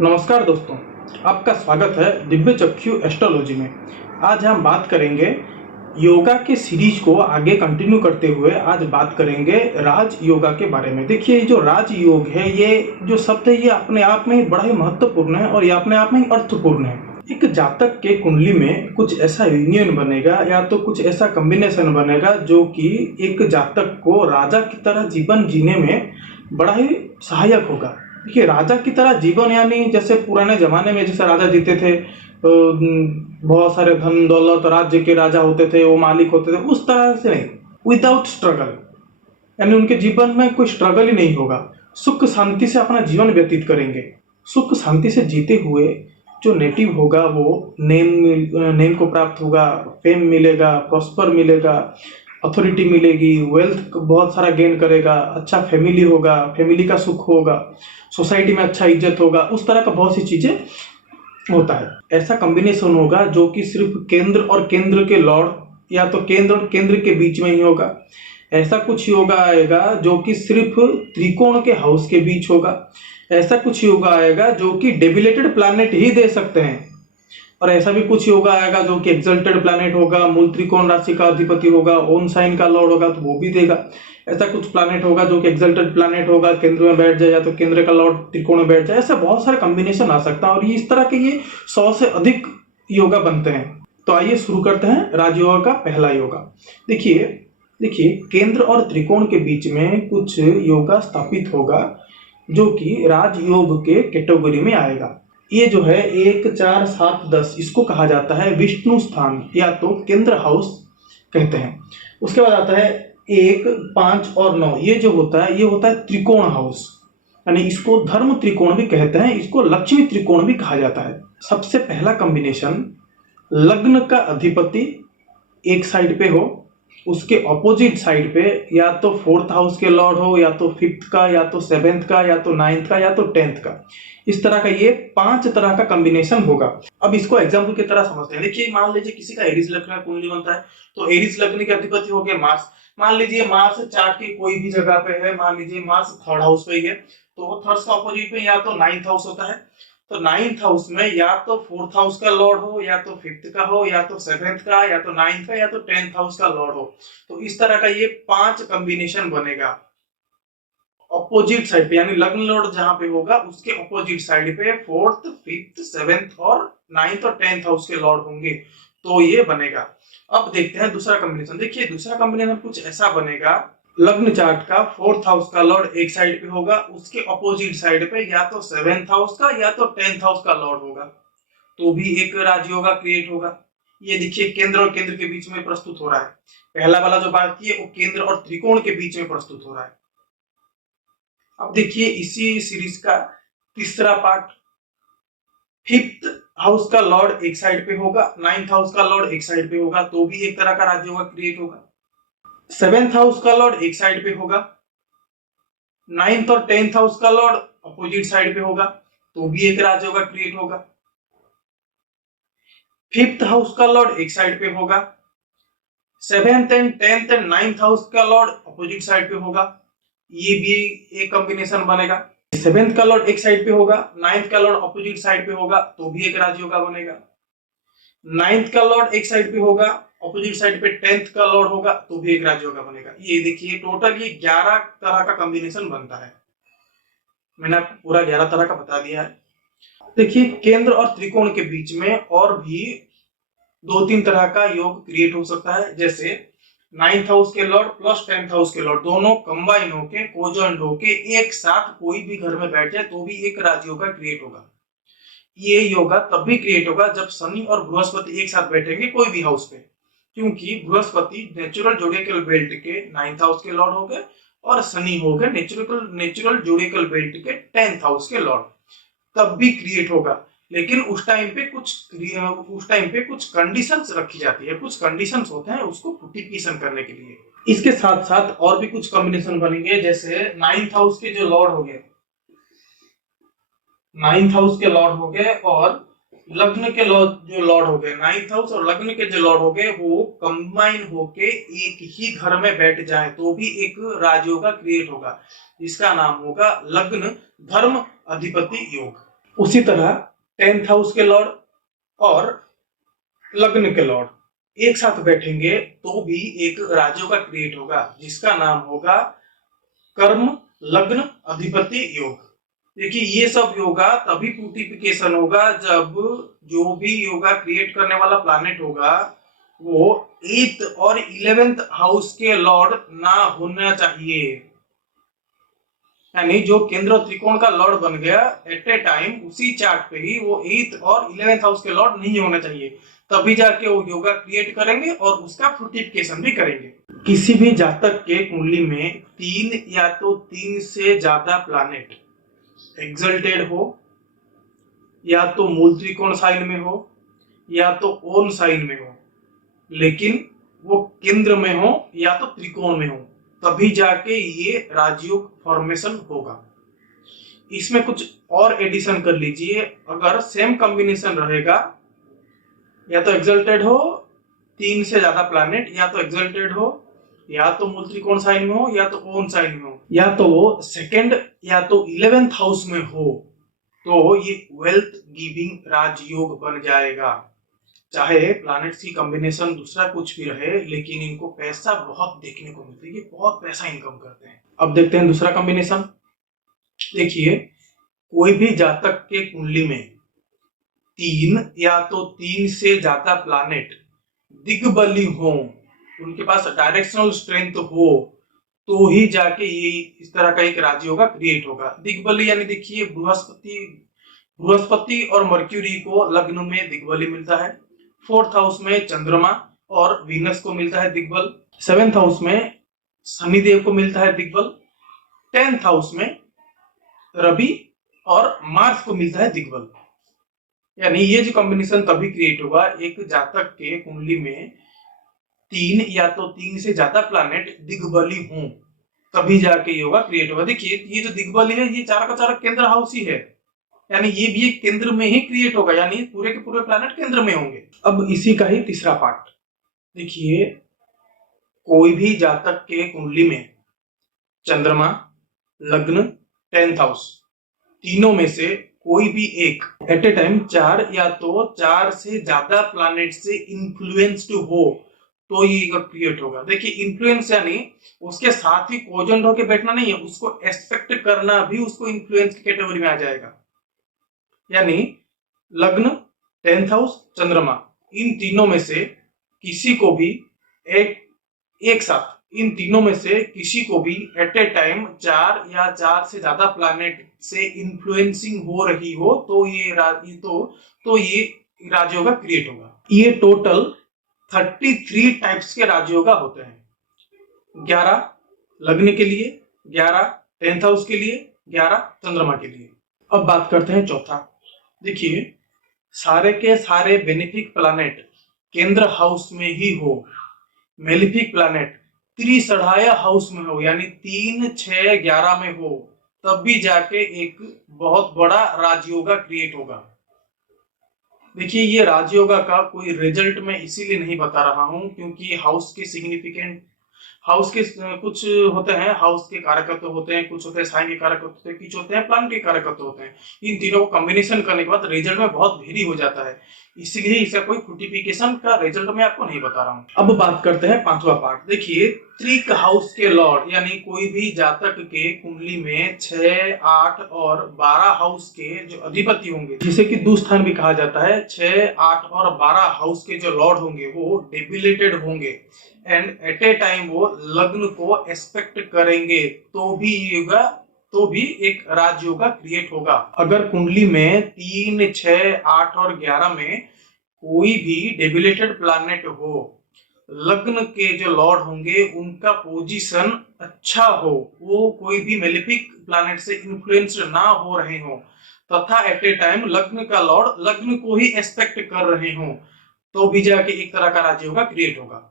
नमस्कार दोस्तों, आपका स्वागत है दिव्य चक्षु एस्ट्रोलॉजी में। आज हम बात करेंगे योगा के सीरीज को आगे कंटिन्यू करते हुए आज बात करेंगे राज योगा के बारे में। देखिए, जो राज योग है, ये जो शब्द है, ये अपने आप में ही बड़ा ही महत्वपूर्ण है और ये अपने आप में ही अर्थपूर्ण है। एक जातक के कुंडली में कुछ ऐसा यूनियन बनेगा या तो कुछ ऐसा कॉम्बिनेशन बनेगा जो कि एक जातक को राजा की तरह जीवन जीने में बड़ा ही सहायक होगा। देखिए, राजा की तरह जीवन यानी जैसे पुराने जमाने में जैसे राजा जीते थे, बहुत सारे धन दौलत राज्य के राजा होते थे, वो मालिक होते थे, उस तरह से नहीं, विदाउट स्ट्रगल। यानी उनके जीवन में कोई स्ट्रगल ही नहीं होगा, सुख शांति से अपना जीवन व्यतीत करेंगे। सुख शांति से जीते हुए जो नेटिव होगा वो नेम को प्राप्त होगा, फेम मिलेगा, प्रॉस्पर मिलेगा, अथॉरिटी मिलेगी, वेल्थ बहुत सारा गेन करेगा, अच्छा फैमिली होगा, फैमिली का सुख होगा, सोसाइटी में अच्छा इज्जत होगा, उस तरह का बहुत सी चीजें होता है। ऐसा कॉम्बिनेशन होगा जो कि सिर्फ केंद्र और केंद्र के लॉर्ड या तो केंद्र और केंद्र के बीच में ही होगा। ऐसा कुछ योगा आएगा जो कि सिर्फ त्रिकोण के हाउस के बीच होगा। ऐसा कुछ योगा आएगा जो कि डेबिलेटेड प्लैनेट ही दे सकते हैं, और ऐसा भी कुछ योगा आएगा जो कि एक्सल्टेड प्लैनेट होगा, मूल त्रिकोण राशि का अधिपति होगा, ओन साइन का लॉर्ड होगा तो वो भी देगा। ऐसा कुछ प्लैनेट होगा जो कि एक्सल्टेड प्लैनेट होगा, केंद्र में बैठ जाए या तो केंद्र का लॉर्ड त्रिकोण में बैठ जाए। ऐसे बहुत सारे कॉम्बिनेशन आ सकता है और इस तरह के ये 100 से अधिक योगा बनते हैं। तो आइए शुरू करते हैं राजयोगा का पहला योगा। देखिए, केंद्र और त्रिकोण के बीच में कुछ योगा स्थापित होगा जो कि राजयोग के कैटेगरी में आएगा। ये जो है 1, 4, 7, 10 इसको कहा जाता है विष्णु स्थान या तो केंद्र हाउस कहते हैं। उसके बाद आता है 1, 5 और 9, ये जो होता है ये होता है त्रिकोण हाउस, यानी इसको धर्म त्रिकोण भी कहते हैं, इसको लक्ष्मी त्रिकोण भी कहा जाता है। सबसे पहला कॉम्बिनेशन, लग्न का अधिपति एक साइड पे हो, उसके ऑपोजिट साइड पे या तो 4th हाउस के लॉर्ड हो, या तो 5th का, या तो 7th का, या तो 9th का, या तो 10th का। इस तरह का ये 5 तरह का कॉम्बिनेशन होगा। अब इसको एग्जाम्पल की तरह समझते हैं। देखिए, मान लीजिए किसी का एरीज लग्न का कुंडली बनता है, तो एरीज लग्न के अधिपति हो गए मार्स। मान लीजिए मार्स चार्ट की कोई भी जगह पे है, मान लीजिए मार्स 3rd हाउस पे ही है, तो 3rd का ऑपोजिट में या तो 9th हाउस होता है। तो 9th हाउस में या तो 4th हाउस का लॉर्ड हो, या तो 5th का हो, या तो 7th का, या तो 9th का, या तो 10th हाउस का लॉर्ड हो। तो इस तरह का ये 5 कॉम्बिनेशन बनेगा ऑपोजिट साइड पे, यानी लग्न लॉर्ड जहां पे होगा उसके ऑपोजिट साइड पे 4th, 5th, 7th और 9th और 10th हाउस के लॉर्ड होंगे, तो ये बनेगा। अब देखते हैं दूसरा कॉम्बिनेशन। देखिए, दूसरा कॉम्बिनेशन कुछ ऐसा बनेगा, लग्न चार्ट का 4th हाउस का लॉर्ड एक साइड पे होगा, उसके ऑपोजिट साइड पे या तो 7th हाउस का या तो 10th हाउस का लॉर्ड होगा, तो भी एक राजयोगा क्रिएट होगा। ये देखिए, केंद्र और केंद्र के बीच में प्रस्तुत हो रहा है। पहला वाला जो बात की है वो केंद्र और त्रिकोण के बीच में प्रस्तुत हो रहा है। अब देखिए, इसी सीरीज का तीसरा पार्ट, 5th हाउस का लॉर्ड एक साइड पे होगा, 9th हाउस का लॉर्ड एक साइड पे होगा, तो भी एक तरह का राजयोगा क्रिएट होगा। 7th हाउस का लॉर्ड एक साइड पे होगा, 9th और 10th हाउस का लॉर्ड अपोजिट साइड पे होगा, तो भी एक राजयोगा क्रिएट होगा। 5th हाउस का लॉर्ड एक साइड पे होगा, 7th and 10th and 9th house का लॉर्ड अपोजिट साइड पे होगा, ये भी एक कॉम्बिनेशन बनेगा। 7th का लॉर्ड एक साइड पे होगा, 9th का लॉर्ड अपोजिट साइड पे होगा, तो भी एक राजयोगा बनेगा। 9th का लॉर्ड एक साइड पे होगा, ऑपोजिट साइड पे 10th का लॉर्ड होगा, तो भी एक राजयोगा बनेगा। ये देखिए, टोटल ये 11 तरह का कॉम्बिनेशन बनता है। मैंने आपको पूरा 11 तरह का बता दिया है। देखिए, केंद्र और त्रिकोण के बीच में और भी 2-3 तरह का योग क्रिएट हो सकता है, जैसे 9th हाउस के लॉर्ड प्लस 10th हाउस के लॉर्ड दोनों कंबाइन होके, कोजॉइंट होके एक साथ कोई भी घर में बैठ जाए, तो भी एक राजयोगा क्रिएट होगा। ये योगा तब भी क्रिएट होगा जब शनि और बृहस्पति एक साथ बैठेंगे कोई भी हाउस पे, क्योंकि बृहस्पति नेचुरल जोडिकल बेल्ट के 9th हाउस के लॉर्ड हो गए और शनि हो गए नेचुरल जोडिकल बेल्ट के 10th हाउस के लॉर्ड, तब भी क्रिएट होगा। लेकिन उस टाइम पे कुछ कंडीशंस रखी जाती है, कुछ कंडीशंस होते हैं उसको पुटिफिकेशन करने के लिए। इसके साथ साथ और भी कुछ कॉम्बिनेशन बनेंगे, जैसे 9th हाउस के जो लॉर्ड हो गए, 9th हाउस के लॉर्ड हो गए और लग्न के जो लॉर्ड हो गए, 9th हाउस और लग्न के जो लॉर्ड हो गए, वो कंबाइन होके एक ही घर में बैठ जाए, तो भी एक राजयोगा क्रिएट होगा, जिसका नाम होगा लग्न धर्म अधिपति योग। उसी तरह 10th हाउस के लॉर्ड और लग्न के लॉर्ड एक साथ बैठेंगे तो भी एक राजयोग का क्रिएट होगा जिसका नाम होगा कर्म लग्न अधिपति योग। देखिए ये सब योगा तभी फ्रूटिफिकेशन होगा जब जो भी योगा क्रिएट करने वाला प्लैनेट होगा वो 8th और 11th हाउस के लॉर्ड ना होना चाहिए। यानी जो केंद्र त्रिकोण का लॉर्ड बन गया एट ए टाइम उसी चार्ट पे ही वो 8th और 11th हाउस के लॉर्ड नहीं होने चाहिए, तभी जाके वो योगा क्रिएट करेंगे और उसका फ्रूटिफिकेशन भी करेंगे। किसी भी जातक के कुंडली में 3 या तो 3 से ज्यादा प्लैनेट एक्सल्टेड हो, या तो मूल त्रिकोण साइन में हो या तो ओन साइन में हो, लेकिन वो केंद्र में हो या तो त्रिकोण में हो, तभी जाके ये राजयोग फॉर्मेशन होगा। इसमें कुछ और एडिशन कर लीजिए, अगर सेम कॉम्बिनेशन रहेगा या तो एक्सल्टेड हो 3 से ज्यादा प्लैनेट, या तो एक्सल्टेड हो या तो मूल त्रिकोण साइन में हो या तो ओन साइन में हो, या तो वो सेकंड या तो 11th हाउस में हो, तो ये वेल्थ गिविंग राजयोग बन जाएगा। चाहे प्लैनेट्स की कॉम्बिनेशन दूसरा कुछ भी रहे, लेकिन इनको पैसा बहुत देखने को मिलता है, ये बहुत पैसा इनकम करते हैं। अब देखते हैं दूसरा कॉम्बिनेशन। देखिए कोई भी जातक के कुंडली में 3 या तो 3 से ज्यादा प्लैनेट दिग्बली हो, उनके पास डायरेक्शनल स्ट्रेंथ हो, तो ही जाके ये इस तरह का एक राजयोग क्रिएट होगा। दिग्बली यानी देखिए बृहस्पति और मर्क्यूरी को लग्न में दिग्बली मिलता है, 4th हाउस में चंद्रमा और वीनस को मिलता है दिग्बल, 7th हाउस में शनिदेव को मिलता है दिग्बल, 10th हाउस में रवि और मार्स को मिलता है दिग्बल। यानी ये जो कॉम्बिनेशन तभी क्रिएट होगा एक जातक के कुंडली में 3 या तो 3 से ज्यादा प्लैनेट दिग्बली हों, तभी जाके योगा क्रिएट होगा। देखिए ये जो दिग्बली है ये चार का चार केंद्र हाउस ही है, यानी ये भी एक केंद्र में ही क्रिएट होगा, यानी पूरे के पूरे प्लैनेट केंद्र में होंगे। अब इसी का ही तीसरा पार्ट देखिए, कोई भी जातक के कुंडली में चंद्रमा लग्न 10th हाउस तीनों में से कोई भी एक एट ए टाइम 4 या तो 4 से ज्यादा प्लैनेट से इन्फ्लुएंस्ड हो, तो ये क्रिएट होगा। देखिए इन्फ्लुएंस यानी उसके साथ ही कोजेंट होके बैठना नहीं है, उसको एक्सपेक्ट करना भी उसको इन्फ्लुएंस की कैटेगरी में आ जाएगा। यानी लग्न 10th हाउस चंद्रमा इन तीनों में से किसी को भी एक साथ इन तीनों में से किसी को भी एट ए टाइम 4 या 4 से ज्यादा प्लैनेट से इन्फ्लुएंसिंग हो रही हो, तो ये राजयोग क्रिएट होगा। ये टोटल 33 टाइप्स के राजयोग होते हैं। 11 लग्न के लिए, 11 10th हाउस के लिए, 11 चंद्रमा के लिए। अब बात करते हैं चौथा। देखिए सारे के सारे बेनिफिक प्लैनेट केंद्र हाउस में ही हो, मेलिफिक प्लैनेट त्रिसढ़ाया हाउस में हो, यानी 3 6 11 में हो, तब भी जाके एक बहुत बड़ा राजयोगा क्रिएट होगा। देखिए ये राजयोगा का कोई रिजल्ट मैं इसीलिए नहीं बता रहा हूं क्योंकि हाउस के सिग्निफिकेंट हाउस के कुछ होते हैं, हाउस के कारकत्व होते हैं, कुछ होते हैं साइन के कारकत्व होते हैं, कुछ होते हैं प्लान के कारकत्व होते हैं। इन तीनों को कॉम्बिनेशन करने के बाद रिजल्ट में बहुत भेरी हो जाता है, इसलिए इसका कोई फ्रूटिफिकेशन का रिजल्ट मैं आपको नहीं बता रहा हूँ। अब बात करते हैं पांचवा पार्ट। देखिए त्रिक हाउस के लॉर्ड यानी कोई भी जातक के कुंडली में 6 8 और 12 हाउस के जो अधिपति होंगे, जिसे कि दुस्थान भी कहा जाता है, 6 8 और 12 हाउस के जो लॉर्ड होंगे वो डेबिलेटेड होंगे एंड एट ए टाइम वो लग्न को एक्सपेक्ट करेंगे, तो भी एक राजयोगा क्रिएट होगा। अगर कुंडली में 3 6 8 और 11 में कोई भी डेबिलेटेड प्लैनेट हो, लग्न के जो लॉर्ड होंगे उनका पोजीशन अच्छा हो, वो कोई भी मेलिफिक प्लैनेट से इन्फ्लुएंस्ड ना हो रहे हो, तथा एट ए टाइम लग्न का लॉर्ड लग्न को ही एक्सपेक्ट कर रहे हो, तो भी जाके एक तरह का राजयोगा क्रिएट होगा।